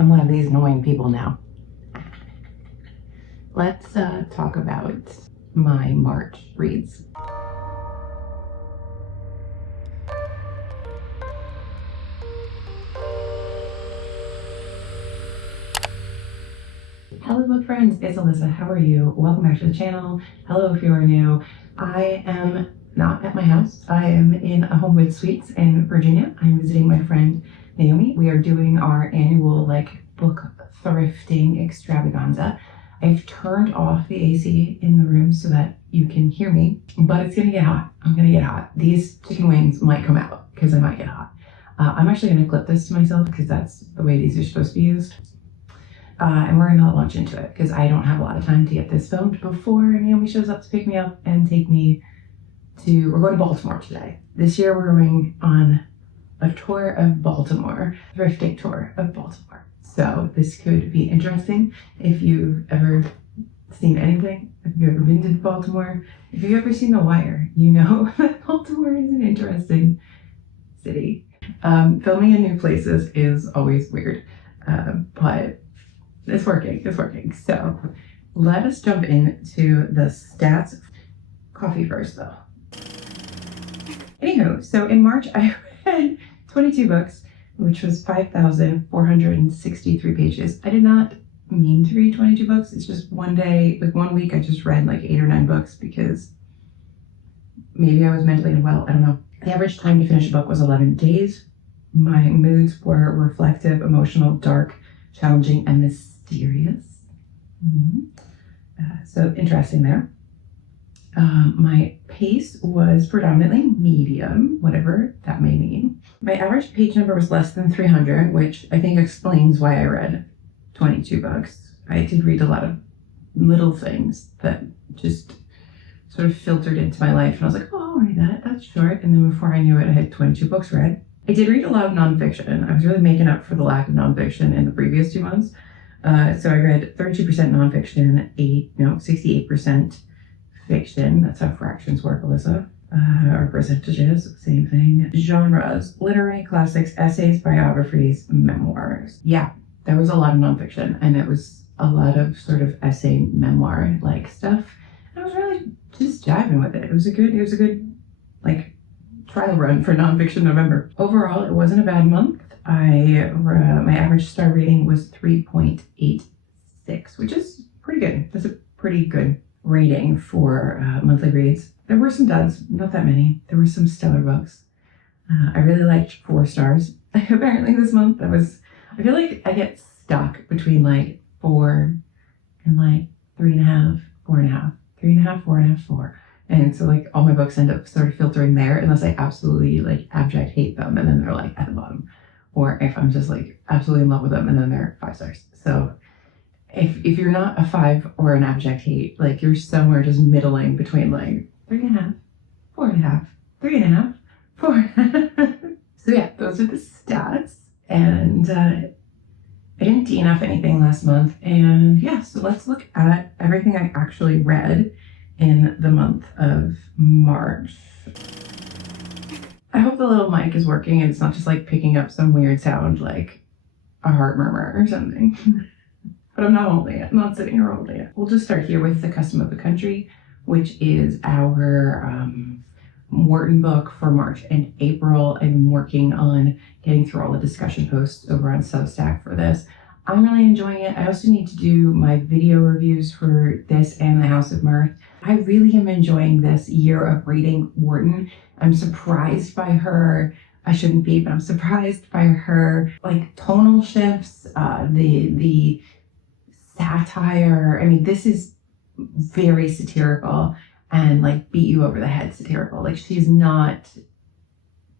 I'm one of these annoying people now. Let's talk about my March reads. Hello book friends, it's Alyssa. How are you? Welcome back to the channel. Hello if you are new. I am not at my house. I am in a Homewood Suites in Virginia. I'm visiting my friend Naomi. We are doing our annual book thrifting extravaganza. I've turned off the AC in the room so that you can hear me, but it's gonna get hot. I'm gonna get hot. These chicken wings might come out because I might get hot. I'm actually gonna clip this to myself because that's the way these are supposed to be used. And we're gonna launch into it because I don't have a lot of time to get this filmed before Naomi shows up to pick me up and take me to, we're going to Baltimore today. This year we're going on a tour of Baltimore, thrifting tour of Baltimore. So this could be interesting if you've ever seen anything, if you've ever been to Baltimore, if you've ever seen The Wire, you know that Baltimore is an interesting city. Filming in new places is always weird, but it's working. So let us jump into the stats. Coffee first though. Anywho, so in March I read 22 books, which was 5,463 pages. I did not mean to read 22 books. It's just one day, one week I just read 8 or 9 books because maybe I was mentally unwell. I don't know. The average time to finish a book was 11 days. My moods were reflective, emotional, dark, challenging, and mysterious. So interesting there. My pace was predominantly medium, whatever that may mean. My average page number was less than 300, which I think explains why I read 22 books. I did read a lot of little things that just sort of filtered into my life, and I was like, oh, I'll read that, that's short. And then before I knew it, I had 22 books read. I did read a lot of nonfiction. I was really making up for the lack of nonfiction in the previous 2 months. So I read 32% nonfiction, 68% fiction. That's how fractions work, Alyssa. Or percentages, same thing. Genres: literary, classics, essays, biographies, memoirs. Yeah, there was a lot of nonfiction, and it was a lot of sort of essay memoir-like stuff. And I was really just jiving with it. It was a good trial run for Nonfiction November. Overall, it wasn't a bad month. My average star rating was 3.86, which is pretty good. That's a pretty good rating for monthly reads. There were some duds, not that many. There were some stellar books. I really liked 4 stars. Apparently this month I feel like I get stuck between 4 and 3.5, 4.5, 3.5, 4.5, 4. And so all my books end up sort of filtering there unless I absolutely abject hate them, and then they're at the bottom. Or if I'm just absolutely in love with them, and then they're 5 stars. So if you're not a 5 or an abject hate, you're somewhere just middling between 3.5, 4.5, 3.5, 4. So yeah, those are the stats. And I didn't DNF anything last month. And yeah, so let's look at everything I actually read in the month of March. I hope the little mic is working and it's not just picking up some weird sound like a heart murmur or something. But I'm not holding it. I'm not sitting here holding it. We'll just start here with The Custom of the Country, which is our Wharton book for March and April. I've been working on getting through all the discussion posts over on Substack for this. I'm really enjoying it. I also need to do my video reviews for this and The House of Mirth. I really am enjoying this year of reading Wharton. I'm surprised by her, I shouldn't be, but I'm surprised by her tonal shifts, the satire. I mean, this is very satirical and beat you over the head satirical. She's not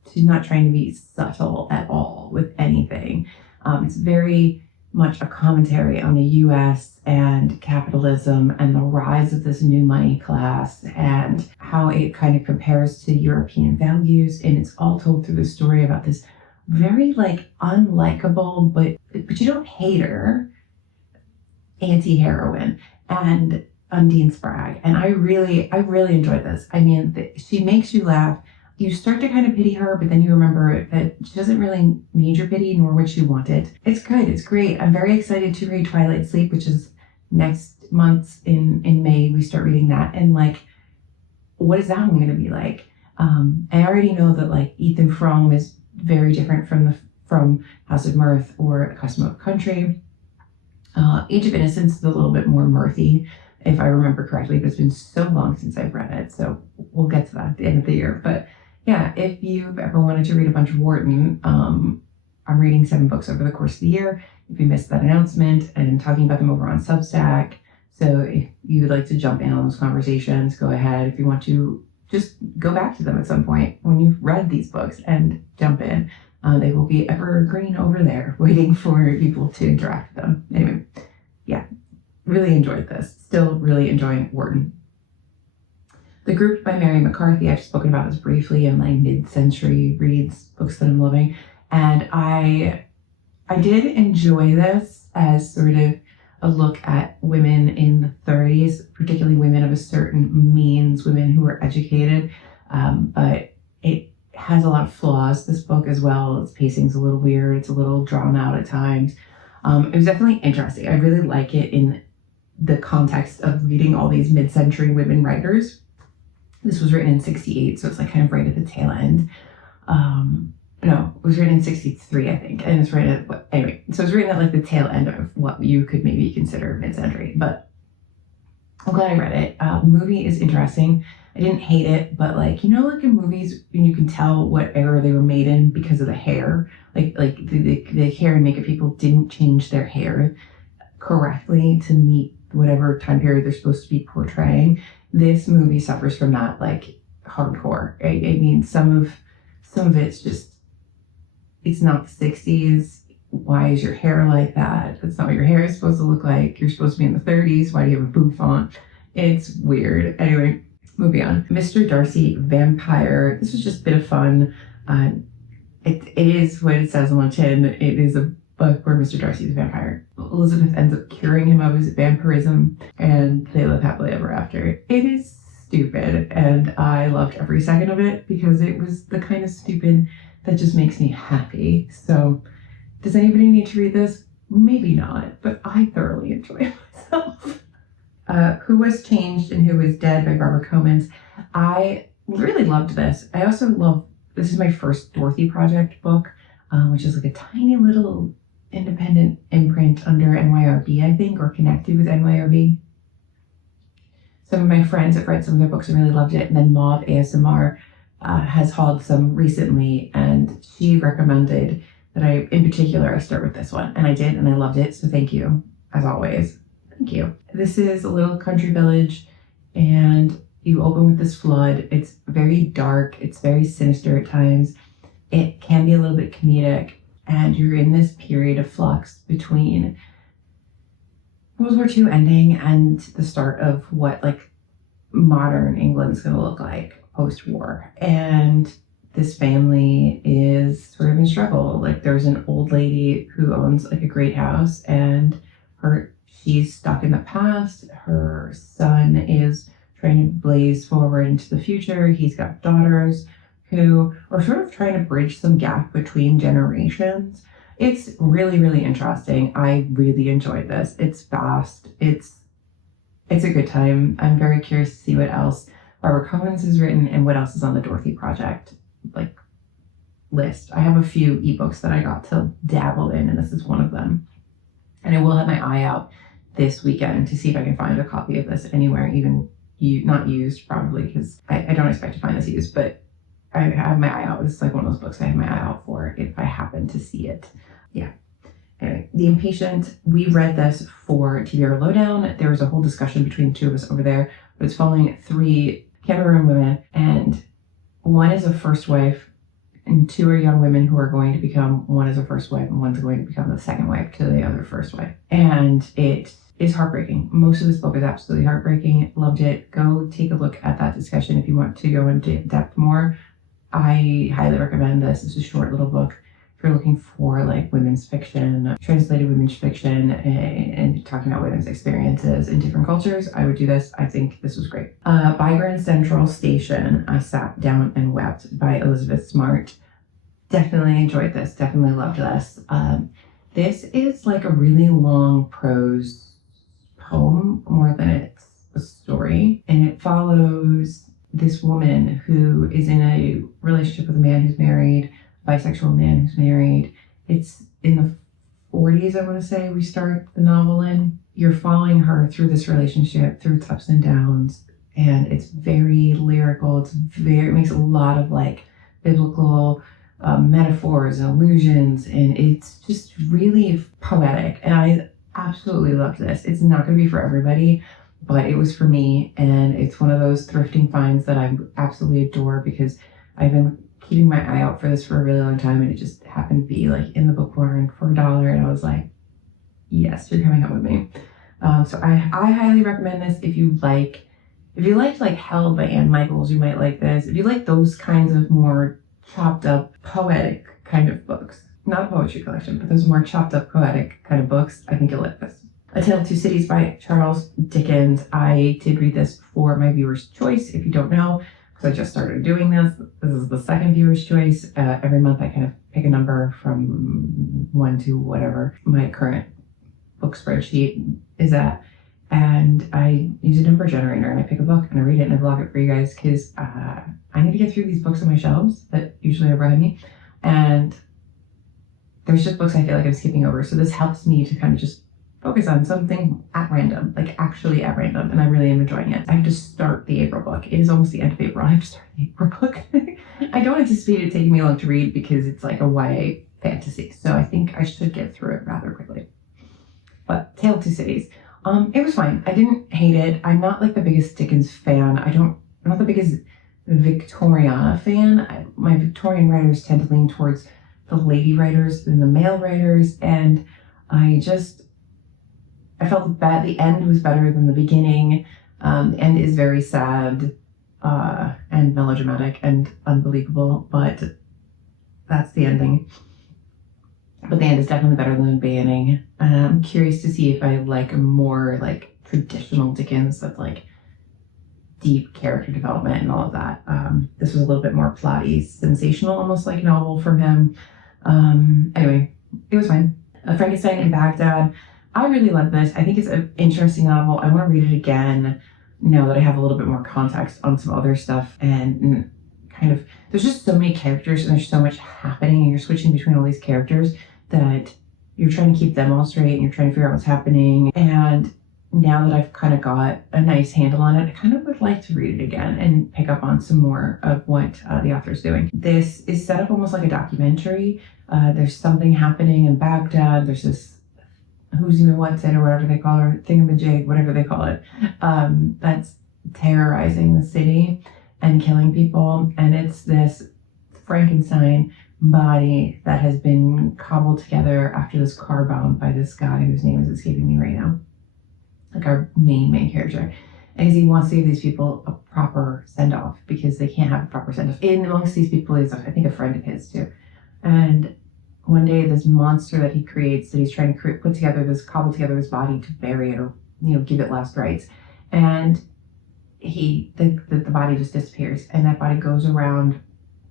trying to be subtle at all with anything. It's very much a commentary on the US and capitalism and the rise of this new money class and how it kind of compares to European values. And it's all told through the story about this very unlikable, but you don't hate her, anti-heroine, and Undine Spragg. And I really enjoyed this. I mean, she makes you laugh. you start to kind of pity her, but then you remember that she doesn't really need your pity, nor would she want it. It's good. It's great. I'm very excited to read Twilight Sleep, which is next month in May. We start reading that. And like, what is that one going to be like? I already know that like Ethan Frome is very different from House of Mirth or Custom of Country. Age of Innocence is a little bit more mirthy, if I remember correctly, but it's been so long since I've read it, so we'll get to that at the end of the year. But yeah, if you've ever wanted to read a bunch of Wharton, I'm reading 7 books over the course of the year. If you missed that announcement, and talking about them over on Substack. So if you would like to jump in on those conversations, go ahead. If you want to just go back to them at some point when you've read these books and jump in. They will be evergreen over there, waiting for people to interact with them. Anyway, yeah, really enjoyed this. Still really enjoying Wharton. The Group by Mary McCarthy. I've spoken about this briefly in my mid-century reads, books that I'm loving. And I did enjoy this as sort of a look at women in the 30s, particularly women of a certain means, women who were educated, but it has a lot of flaws, this book as well. Its pacing's a little weird. It's a little drawn out at times. It was definitely interesting. I really like it in the context of reading all these mid-century women writers. This was written in 68, so it's like kind of right at the tail end. No, it was written in 63, I think. And it's written at, anyway, so it's written at like the tail end of what you could maybe consider mid-century. But I'm glad I read it. The movie is interesting. I didn't hate it, but like, you know, like in movies, when you can tell what era they were made in because of the hair, like the hair and makeup people didn't change their hair correctly to meet whatever time period they're supposed to be portraying. This movie suffers from that, like hardcore. I mean, some of it's just, it's not the 60s. Why is your hair like that? That's not what your hair is supposed to look like. You're supposed to be in the 30s. Why do you have a bouffant? It's weird. Anyway, moving on. Mr. Darcy Vampire. This was just a bit of fun. It is what it says on the tin. It is a book where Mr. Darcy is a vampire. Elizabeth ends up curing him of his vampirism, and they live happily ever after. It is stupid, and I loved every second of it because it was the kind of stupid that just makes me happy. So, does anybody need to read this? Maybe not, but I thoroughly enjoy myself. Who Was Changed and Who Was Dead by Barbara Comins. I really loved this. I also love, this is my first Dorothy Project book, which is like a tiny little independent imprint under NYRB, I think, or connected with NYRB. Some of my friends have read some of their books and really loved it. And then Mauve ASMR has hauled some recently, and she recommended that in particular, I start with this one. And I did, and I loved it. So thank you, as always. Thank you. This is a little country village, and you open with this flood. It's very dark. It's very sinister at times. It can be a little bit comedic, and you're in this period of flux between World War II ending and the start of what like modern England's going to look like post-war. And this family is sort of in struggle. Like, there's an old lady who owns like a great house, and she's stuck in the past. Her son is trying to blaze forward into the future. He's got daughters who are sort of trying to bridge some gap between generations. It's really, really interesting. I really enjoyed this. It's fast. It's a good time. I'm very curious to see what else Barbara Comins has written and what else is on the Dorothy Project like list. I have a few ebooks that I got to dabble in, and this is one of them. And I will have my eye out this weekend to see if I can find a copy of this anywhere, even not used probably, because I don't expect to find this used, but I have my eye out. This is like one of those books I have my eye out for if I happen to see it. Yeah. Anyway, The Impatient, we read this for TBR Lowdown. There was a whole discussion between the two of us over there, but it's following 3 Cameroon women, and one is a first wife, and 2 are young women who are going to become, one is a first wife and one's going to become the second wife to the other first wife. And it is heartbreaking. Most of this book is absolutely heartbreaking. Loved it. Go take a look at that discussion if you want to go into depth more. I highly recommend this. It's a short little book. if you're looking for like women's fiction, translated women's fiction, and talking about women's experiences in different cultures, I would do this. I think this was great. By Grand Central Station, I Sat Down and Wept by Elizabeth Smart. Definitely enjoyed this. Definitely loved this. This is like a really long prose poem more than it's a story. And it follows this woman who is in a relationship with a man who's married, a bisexual man who's married. It's in the 40s, I want to say, we start the novel in. You're following her through this relationship, through its ups and downs. And it's very lyrical. It makes a lot of like biblical metaphors and allusions, and it's just really poetic, and I absolutely loved this. It's not going to be for everybody, but it was for me, and it's one of those thrifting finds that I absolutely adore because I've been keeping my eye out for this for a really long time, and it just happened to be like in the book barn for $1, and I was like, yes, you're coming out with me. So I highly recommend this. If you liked like Hell by Anne Michaels, you might like this. If you like those kinds of more chopped up poetic kind of books, not a poetry collection, but those more chopped up poetic kind of books, I think you'll like this. A Tale of Two Cities by Charles Dickens. I did read this for my viewer's choice. If you don't know, because I just started doing this is the second viewer's choice. Every month I kind of pick a number from 1 to whatever my current book spreadsheet is at, and I use a number generator and I pick a book and I read it and I vlog it for you guys because I need to get through these books on my shelves that usually are behind me, and there's just books I feel like I'm skipping over. So this helps me to kind of just focus on something at random, like actually at random, and I really am enjoying it. I have to start the April book. It is almost the end of April. I have to start the April book. I don't anticipate it taking me long to read because it's like a YA fantasy, so I think I should get through it rather quickly. But Tale of Two Cities. It was fine. I didn't hate it. I'm not like the biggest Dickens fan. I'm not the biggest Victoriana fan. My Victorian writers tend to lean towards the lady writers than the male writers, and I felt that the end was better than the beginning. The end is very sad and melodramatic and unbelievable, but that's the ending. But the end is definitely better than the beginning. I'm curious to see if I like more like traditional Dickens that's like deep character development and all of that. This was a little bit more plotty, sensational, almost like a novel from him. Anyway, it was fine. Frankenstein in Baghdad. I really love this. I think it's an interesting novel. I want to read it again now that I have a little bit more context on some other stuff, and kind of there's just so many characters and there's so much happening, and you're switching between all these characters that you're trying to keep them all straight and you're trying to figure out what's happening. And now that I've kind of got a nice handle on it, I kind of would like to read it again and pick up on some more of what the author's doing. This is set up almost like a documentary. There's something happening in Baghdad. There's this who's even what's it or whatever they call her, thingamajig, whatever they call it, that's terrorizing the city and killing people. And it's this Frankenstein body that has been cobbled together after this car bomb by this guy whose name is escaping me right now. Like our main character. And he wants to give these people a proper send-off because they can't have a proper send-off. In amongst these people is, I think, a friend of his too. And one day this monster that he creates, that he's trying to cobble together this body to bury it or, give it last rites. And the body just disappears, and that body goes around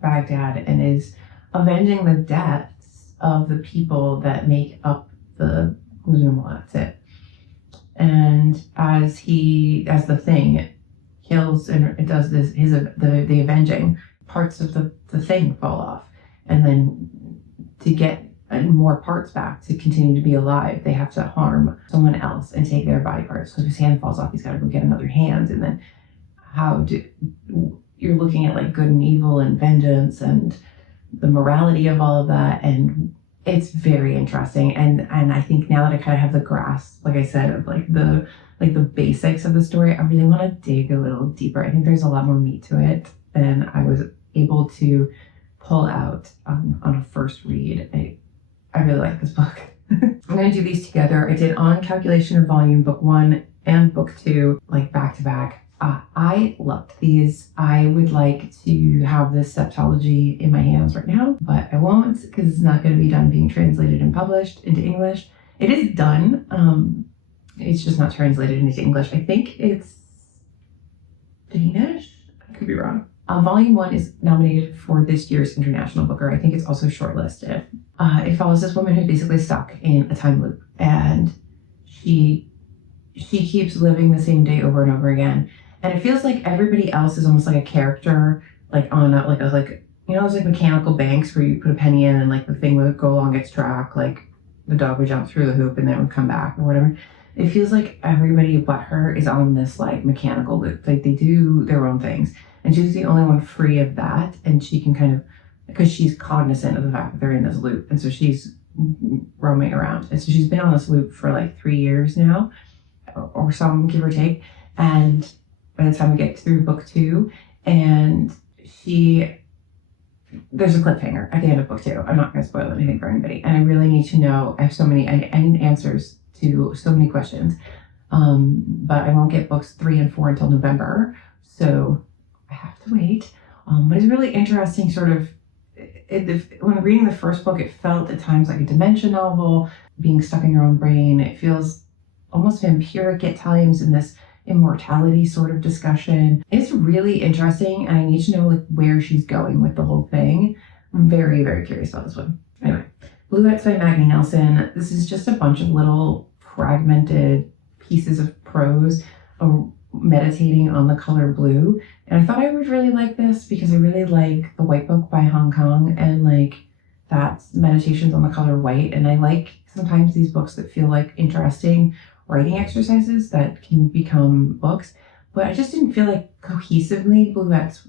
Baghdad and is avenging the deaths of the people that make up the that's it. And as the thing kills and it does this, the avenging, parts of the thing fall off, and then to get more parts back to continue to be alive, they have to harm someone else and take their body parts. So if his hand falls off, he's got to go get another hand, and then you're looking at like good and evil and vengeance and the morality of all of that, and it's very interesting. And I think now that I kind of have the grasp, like I said, of the basics of the story, I really want to dig a little deeper. I think there's a lot more meat to it than I was able to pull out on a first read. I really like this book. I'm going to do these together. I did On Calculation of Volume Book 1 and Book 2, like back to back. I loved these. I would like to have this septology in my hands right now, but I won't because it's not going to be done being translated and published into English. It is done. It's just not translated into English. I think it's Danish. I could be wrong. Volume 1 is nominated for this year's International Booker. I think it's also shortlisted. It follows this woman who's basically stuck in a time loop, and she keeps living the same day over and over again. And it feels like everybody else is almost like a character, like on a, like you know, those like mechanical banks where you put a penny in and like the thing would go along its track, like the dog would jump through the hoop and then it would come back or whatever. It feels like everybody but her is on this like mechanical loop. Like they do their own things. And she's the only one free of that. And she can kind of, because she's cognizant of the fact that they're in this loop. And so she's roaming around. And so she's been on this loop for like 3 years now, or some, give or take. And by the time we get through book 2, and there's a cliffhanger at the end of book 2. I'm not going to spoil anything for anybody. And I really need to know, I need answers to so many questions. But I won't get books 3 and 4 until November. So I have to wait. But it's really interesting sort of, when reading the first book, it felt at times like a dementia novel, being stuck in your own brain. It feels almost vampiric at times in this immortality sort of discussion. It's really interesting, and I need to know like where she's going with the whole thing. I'm very, very curious about this one. Anyway, Bluets by Maggie Nelson. This is just a bunch of little fragmented pieces of prose meditating on the color blue. And I thought I would really like this because I really like The White Book by Hong Kong, and like that's meditations on the color white. And I like sometimes these books that feel like interesting writing exercises that can become books, but I just didn't feel like cohesively Bluets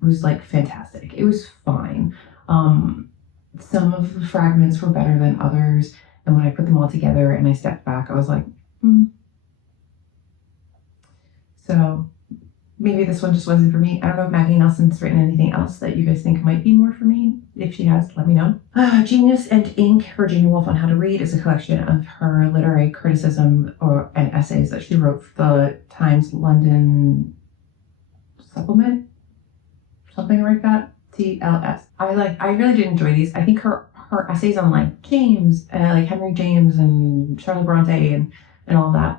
was like fantastic. It was fine. Some of the fragments were better than others, and when I put them all together and I stepped back, I was like, So maybe this one just wasn't for me. I don't know if Maggie Nelson's written anything else that you guys think might be more for me. If she has, let me know. Genius and Ink, Virginia Woolf on How to Read, is a collection of her literary criticism and essays that she wrote for the Times London Supplement, something like that, TLS. I really did enjoy these. I think her essays on like James, like Henry James and Charlotte Bronte and all that,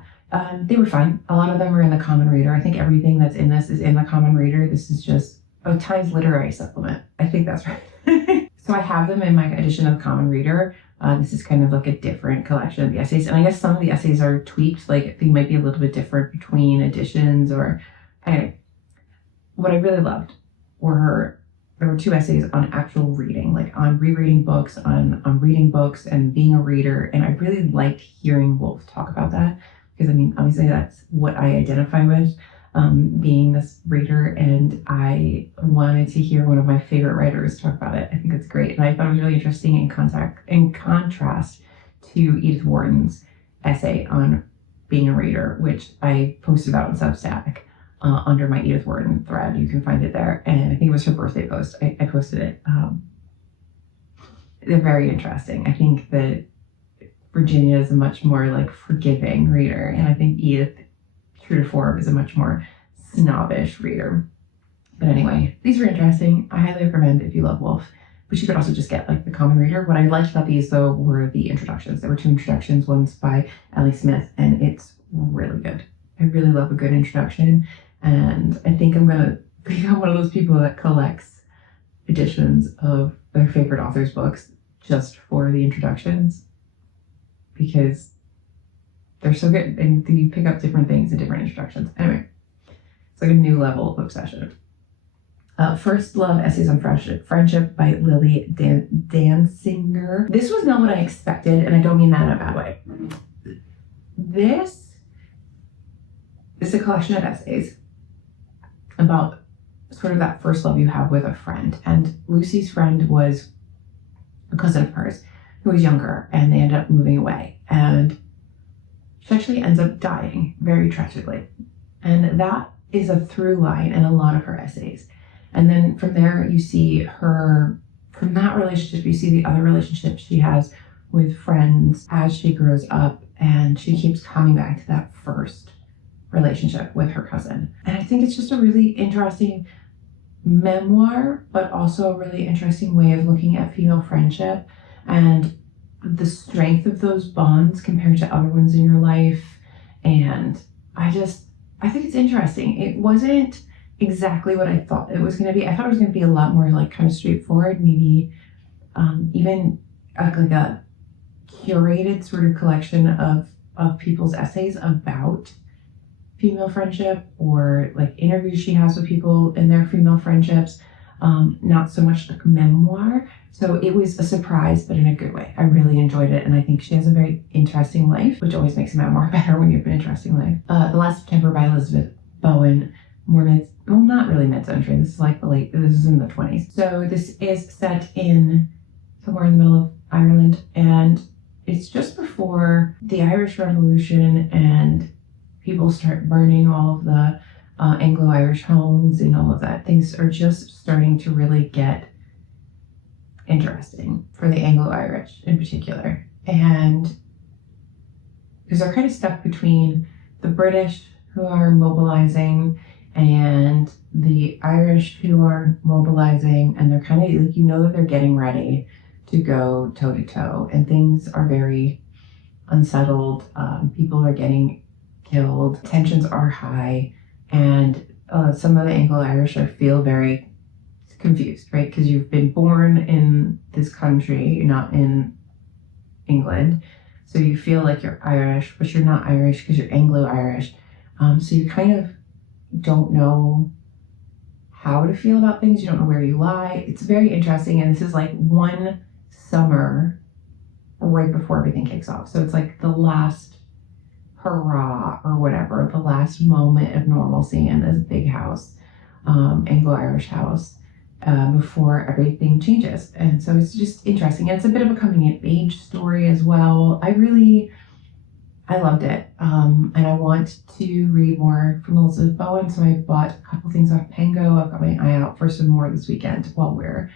they were fine. A lot of them were in the Common Reader. I think everything that's in this is in the Common Reader. This is just a Times Literary Supplement. I think that's right. So I have them in my edition of Common Reader. This is kind of like a different collection of the essays. And I guess some of the essays are tweaked. Like they might be a little bit different between editions or anyway. What I really loved there were 2 essays on actual reading, like on rereading books, on reading books and being a reader. And I really liked hearing Woolf talk about that. Because I mean, obviously that's what I identify with, being this reader, and I wanted to hear one of my favorite writers talk about it. I think it's great, and I thought it was really interesting in contrast to Edith Wharton's essay on being a reader, which I posted about on Substack under my Edith Wharton thread. You can find it there, and I think it was her birthday post. I posted it. They're very interesting. I think that Virginia is a much more like forgiving reader, and I think Edith, true to form, is a much more snobbish reader. But anyway, these were interesting. I highly recommend if you love Woolf, but you could also just get like the Common Reader. What I liked about these though were the introductions. There were 2 introductions. One's by Ellie Smith, and it's really good. I really love a good introduction, and I think I'm gonna become one of those people that collects editions of their favorite authors' books just for the introductions, because they're so good and you pick up different things in different introductions. Anyway, it's like a new level of obsession. First Love, Essays on Friendship by Lily Dansinger. This was not what I expected, and I don't mean that in a bad way. This is a collection of essays about sort of that first love you have with a friend. And Lucy's friend was a cousin of hers who was younger, and they ended up moving away, and she actually ends up dying very tragically. And that is a through line in a lot of her essays. And then from there you see her, from that relationship you see the other relationships she has with friends as she grows up, and she keeps coming back to that first relationship with her cousin. And I think it's just a really interesting memoir, but also a really interesting way of looking at female friendship and the strength of those bonds compared to other ones in your life. And I think it's interesting. It wasn't exactly what I thought it was going to be. I thought it was going to be a lot more like kind of straightforward, maybe even like a curated sort of collection of people's essays about female friendship, or like interviews she has with people in their female friendships, not so much like memoir. So it was a surprise, but in a good way. I really enjoyed it, and I think she has a very interesting life, which always makes a memoir better when you have an interesting life. The Last September by Elizabeth Bowen, not really mid-century. This is like this is in the 20s. So this is set in somewhere in the middle of Ireland, and it's just before the Irish Revolution, and people start burning all of the Anglo-Irish homes and all of that. Things are just starting to really get interesting for the Anglo-Irish in particular. And because they're kind of stuck between the British, who are mobilizing, and the Irish, who are mobilizing, and they're kind of like, that they're getting ready to go toe to toe, and things are very unsettled. People are getting killed, tensions are high, and some of the Anglo-Irish feel very confused, right? Because you've been born in this country, you're not in England, so you feel like you're Irish, but you're not Irish because you're Anglo-Irish. So you kind of don't know how to feel about things. You don't know where you lie. It's very interesting, and this is like one summer right before everything kicks off. So it's like the last hurrah or whatever, the last moment of normalcy in this big house, Anglo-Irish house, before everything changes. And so it's just interesting. And it's a bit of a coming of age story as well. I loved it. And I want to read more from Elizabeth Bowen. So I bought a couple things off Pengo. I've got my eye out for some more this weekend while we're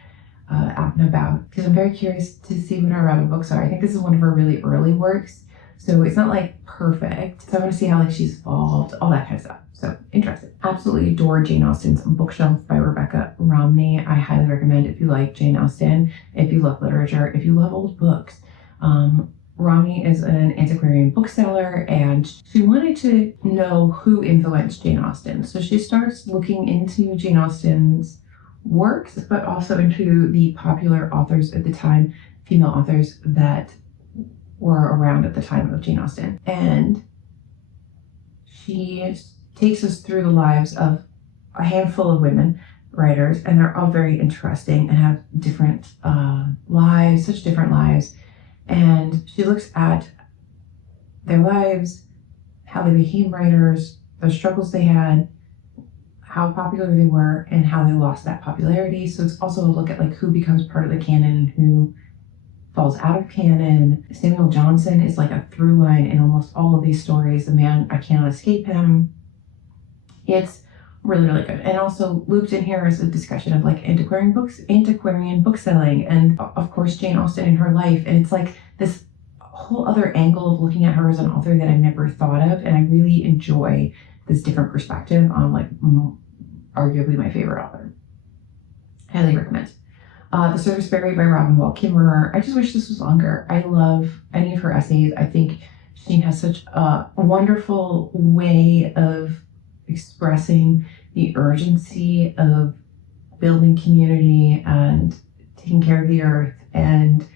out and about, because I'm very curious to see what her other books are. I think this is one of her really early works, so it's not like perfect. So I want to see how she's evolved, all that kind of stuff. So interested. Absolutely adore Jane Austen's Bookshelf by Rebecca Romney. I highly recommend if you like Jane Austen, if you love literature, if you love old books. Romney is an antiquarian bookseller, and she wanted to know who influenced Jane Austen. So she starts looking into Jane Austen's works, but also into the popular authors at the time, female authors that were around at the time of Jane Austen. And she takes us through the lives of a handful of women writers, and they're all very interesting and have different lives, such different lives. And she looks at their lives, how they became writers, the struggles they had, how popular they were, and how they lost that popularity. So it's also a look at like who becomes part of the canon and who falls out of canon. Samuel Johnson is like a through line in almost all of these stories. The man, I cannot escape him. It's really, really good. And also looped in here is a discussion of like antiquarian bookselling, and of course Jane Austen in her life. And it's like this whole other angle of looking at her as an author that I never thought of. And I really enjoy this different perspective on like arguably my favorite author. Highly recommend. The Service Berry by Robin Wall Kimmerer. I just wish this was longer. I love any of her essays. I think she has such a wonderful way of expressing the urgency of building community and taking care of the earth and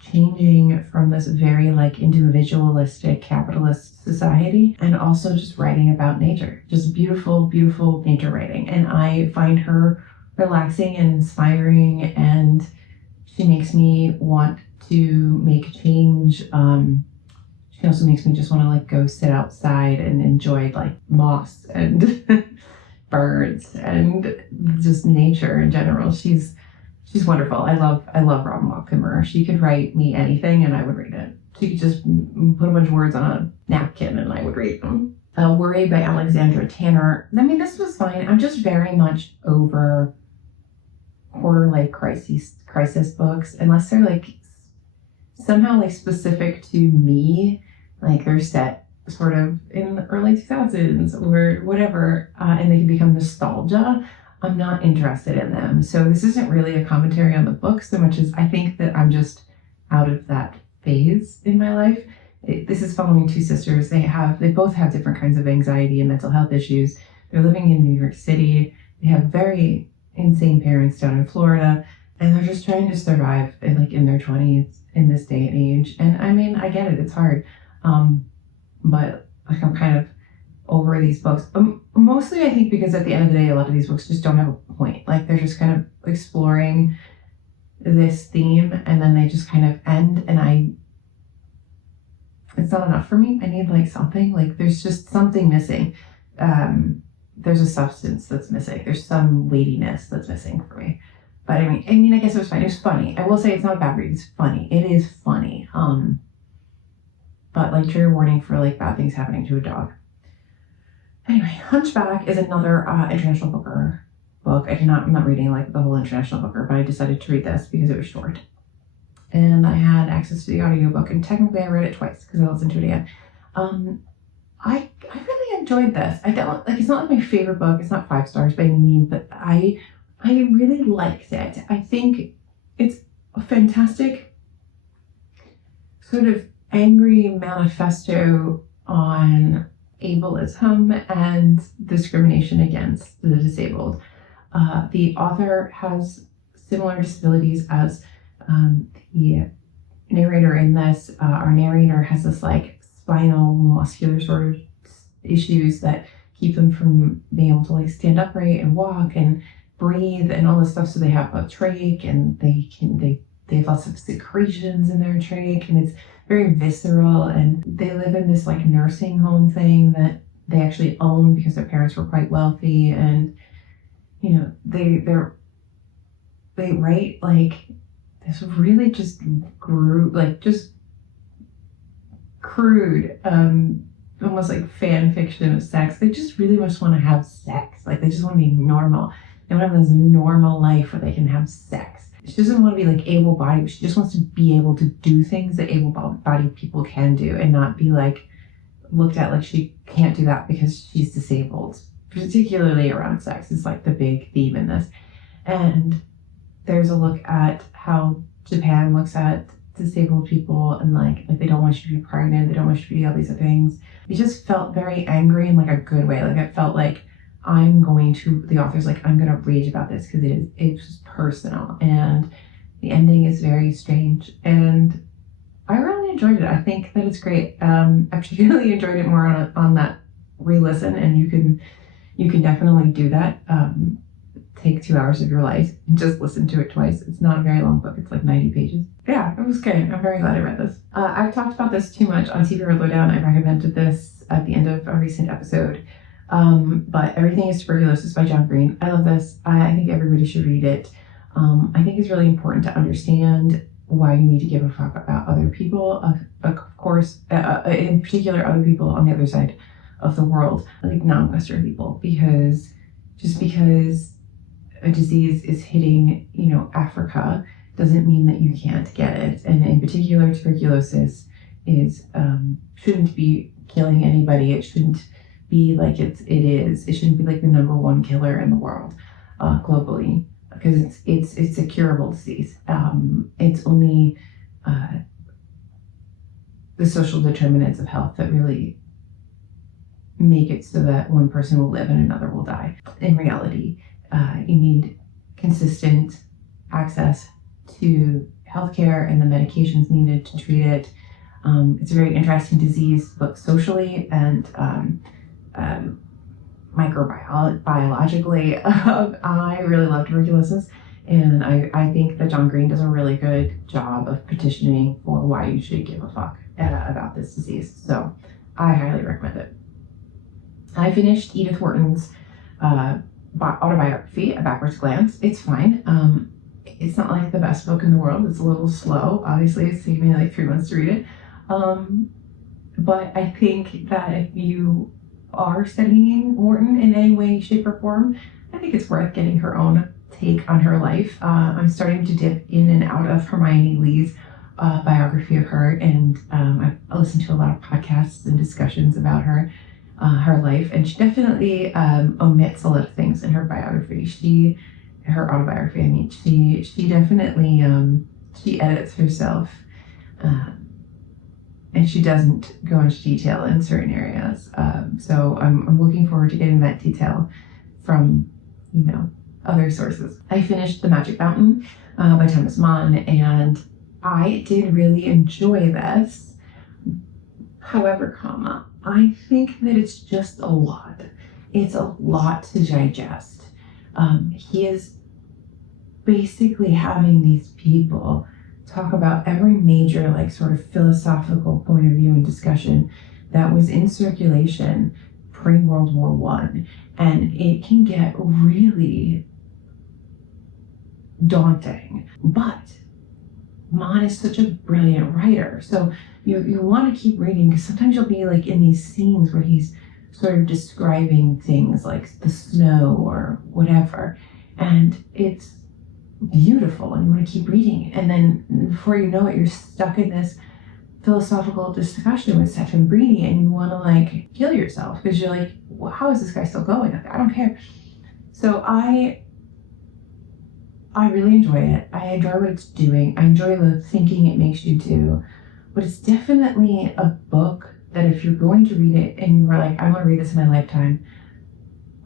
changing from this very like individualistic capitalist society, and also just writing about nature. Just beautiful, beautiful nature writing. And I find her relaxing and inspiring, and she makes me want to make change. She also makes me just want to like go sit outside and enjoy like moss and birds and just nature in general. She's wonderful. I love Robin Wall Kimmerer. She could write me anything and I would read it. She could just put a bunch of words on a napkin and I would read them. Worry by Alexandra Tanner. I mean, this was fine. I'm just very much over quarter-life crisis books, unless they're like somehow like specific to me, like they're set sort of in the early 2000s or whatever, and they can become nostalgia, I'm not interested in them. So this isn't really a commentary on the book so much as I think that I'm just out of that phase in my life. This is following two sisters. They both have different kinds of anxiety and mental health issues. They're living in New York City. They have very insane parents down in Florida, and they're just trying to survive in their 20s in this day and age. And I mean, I get it, it's hard. But like I'm kind of over these books. Mostly I think because at the end of the day, a lot of these books just don't have a point. Like they're just kind of exploring this theme and then they just kind of end, and it's not enough for me. I need like something, like there's just something missing. There's a substance that's missing. There's some weightiness that's missing for me. But I mean, I guess it was fine. It was funny. I will say it's not a bad read. It's funny. It is funny. But like trigger warning for like bad things happening to a dog. Anyway, Hunchback is another International Booker book. I'm not reading like the whole International Booker, but I decided to read this because it was short. And I had access to the audiobook, and technically I read it twice because I listened to it again. I really enjoyed this. I don't like, it's not like my favorite book. It's not 5 stars by any means, but I really liked it. I think it's a fantastic sort of angry manifesto on ableism and discrimination against the disabled. The author has similar disabilities as the narrator in this. Our narrator has this like spinal muscular sort of issues that keep them from being able to like stand upright and walk and breathe and all this stuff. So they have a trach, and they have lots of secretions in their trach, and it's very visceral, and they live in this like nursing home thing that they actually own because their parents were quite wealthy, and you know they write like this really just crude, almost like fan fiction of sex. They just really just want to have sex. Like they just want to be normal. They want to have this normal life where they can have sex. She doesn't want to be like able-bodied. She just wants to be able to do things that able-bodied people can do and not be like looked at like she can't do that because she's disabled. Particularly around sex is like the big theme in this. And there's a look at how Japan looks at disabled people, and like they don't want you to be pregnant, they don't want you to be all these other things. It just felt very angry in like a good way. Like it felt like the author's like, I'm gonna rage about this because it's just personal, and the ending is very strange, and I really enjoyed it. I think that it's great. I particularly enjoyed it more on that re-listen, and you can definitely do that. Take 2 hours of your life and just listen to it twice. It's not a very long book. It's like 90 pages. Yeah, it was good. I'm very glad I read this. I've talked about this too much on TV or Lowdown. I recommended this at the end of a recent episode. But Everything is Tuberculosis by John Green. I love this. I think everybody should read it. I think it's really important to understand why you need to give a fuck about other people. Of course, in particular, other people on the other side of the world, like non-Western people, because a disease is hitting, Africa doesn't mean that you can't get it. And in particular, tuberculosis shouldn't be killing anybody. It shouldn't be like it is. It shouldn't be like the #1 killer in the world globally, because it's a curable disease. It's only the social determinants of health that really make it so that one person will live and another will die. In reality, you need consistent access to healthcare and the medications needed to treat it. It's a very interesting disease, both socially and microbiologically. I really love tuberculosis, and I think that John Green does a really good job of petitioning for why you should give a fuck about this disease. So I highly recommend it. I finished Edith Wharton's autobiography, A Backwards Glance. It's fine. It's not like the best book in the world. It's a little slow. Obviously, it's taken me like 3 months to read it. But I think that if you are studying Wharton in any way, shape, or form, I think it's worth getting her own take on her life. I'm starting to dip in and out of Hermione Lee's biography of her, and I've listened to a lot of podcasts and discussions about her life, and she definitely omits a lot of things in her biography. Her autobiography, I mean, she definitely she edits herself, and she doesn't go into detail in certain areas. So I'm looking forward to getting that detail from, other sources. I finished The Magic Mountain by Thomas Mann, and I did really enjoy this. However, I think that it's just a lot. It's a lot to digest. He is basically having these people talk about every major, sort of philosophical point of view and discussion that was in circulation pre-World War I. And it can get really daunting. But Mann is such a brilliant writer. So you want to keep reading, because sometimes you'll be in these scenes where he's sort of describing things like the snow or whatever. And it's beautiful, and you want to keep reading. And then before you know it, you're stuck in this philosophical discussion with Stephen Breedy, and you want to kill yourself, because you're like, well, how is this guy still going? I don't care. So I really enjoy it. I enjoy what it's doing. I enjoy the thinking it makes you do. But it's definitely a book that if you're going to read it and you're like, I want to read this in my lifetime,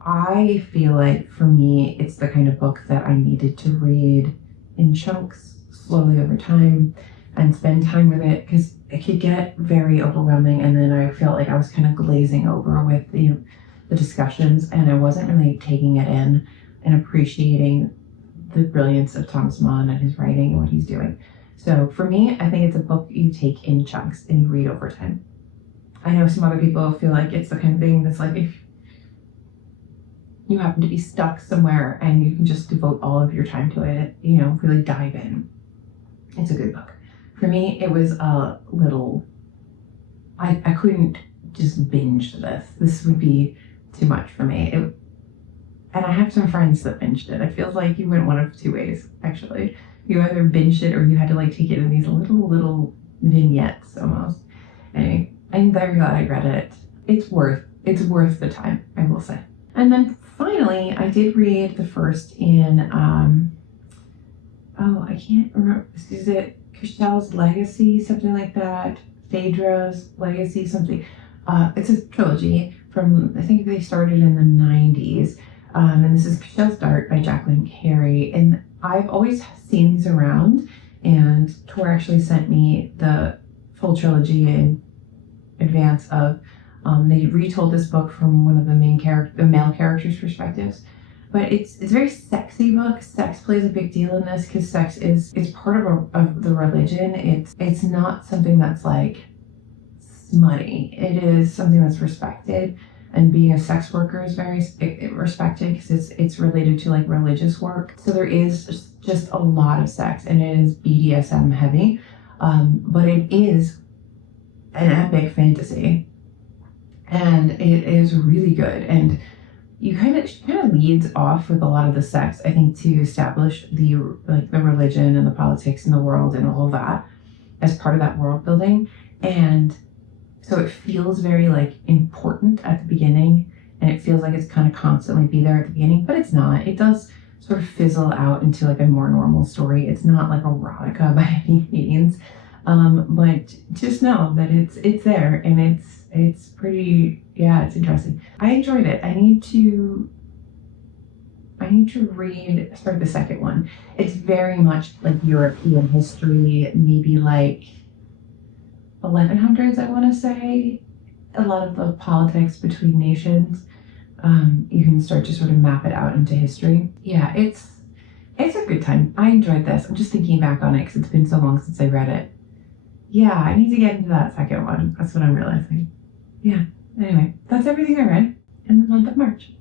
I feel like for me, it's the kind of book that I needed to read in chunks, slowly over time, and spend time with it, because it could get very overwhelming, and then I felt like I was kind of glazing over with the discussions, and I wasn't really taking it in and appreciating the brilliance of Thomas Mann and his writing and what he's doing. So for me, I think it's a book you take in chunks and you read over time. I know some other people feel like it's the kind of thing that's if you happen to be stuck somewhere and you can just devote all of your time to it, really dive in. It's a good book. For me, it was a little, I couldn't just binge this. This would be too much for me. And I have some friends that binged it. It feels like you went one of two ways, actually. You either binged it or you had to take it in these little vignettes almost. Anyway, I'm very glad I read it. It's worth the time, I will say. And then finally, I did read the first in, I can't remember, is it Cashelles Legacy, something like that? Phaedra's Legacy, something. It's a trilogy from, I think they started in the 90s. And this is Cashelles Dart by Jacqueline Carey. And I've always seen these around, and Tor actually sent me the full trilogy in advance of, they retold this book from one of the male characters' perspectives. But it's a very sexy book. Sex plays a big deal in this, because sex is part of the religion. It's not something that's smutty. It is something that's respected. And being a sex worker is very respected, because it's related to religious work. So there is just a lot of sex, and it is BDSM heavy, but it is an epic fantasy, and it is really good. And she kind of leads off with a lot of the sex, I think, to establish the religion and the politics in the world and all of that as part of that world building. And so it feels very important at the beginning, and it feels like it's kind of constantly be there at the beginning, but it's not. It does sort of fizzle out into a more normal story. It's not erotica by any means, but just know that it's there, and it's pretty, it's interesting. I enjoyed it. I need to read, start the second one. It's very much European history, maybe 1100s, I want to say. A lot of the politics between nations, you can start to sort of map it out into history. Yeah, it's a good time. I enjoyed this. I'm just thinking back on it because it's been so long since I read it. Yeah, I need to get into that second one. That's what I'm realizing. Yeah, anyway, that's everything I read in the month of March.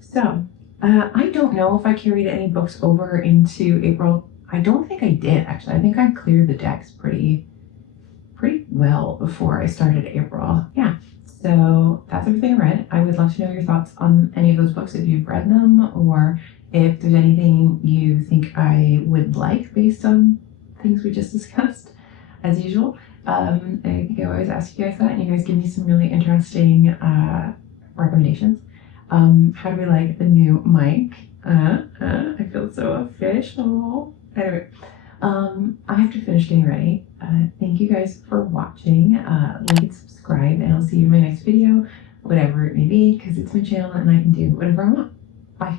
So, I don't know if I carried any books over into April. I don't think I did, actually. I think I cleared the decks pretty well before I started April. Yeah, so that's everything I read. I would love to know your thoughts on any of those books, if you've read them, or if there's anything you think I would like based on things we just discussed, as usual. I think I always ask you guys that, and you guys give me some really interesting recommendations. How do we like the new mic? I feel so official. Anyway, I have to finish getting ready. Thank you guys for watching. Like and subscribe, and I'll see you in my next video, whatever it may be, because it's my channel and I can do whatever I want. Bye.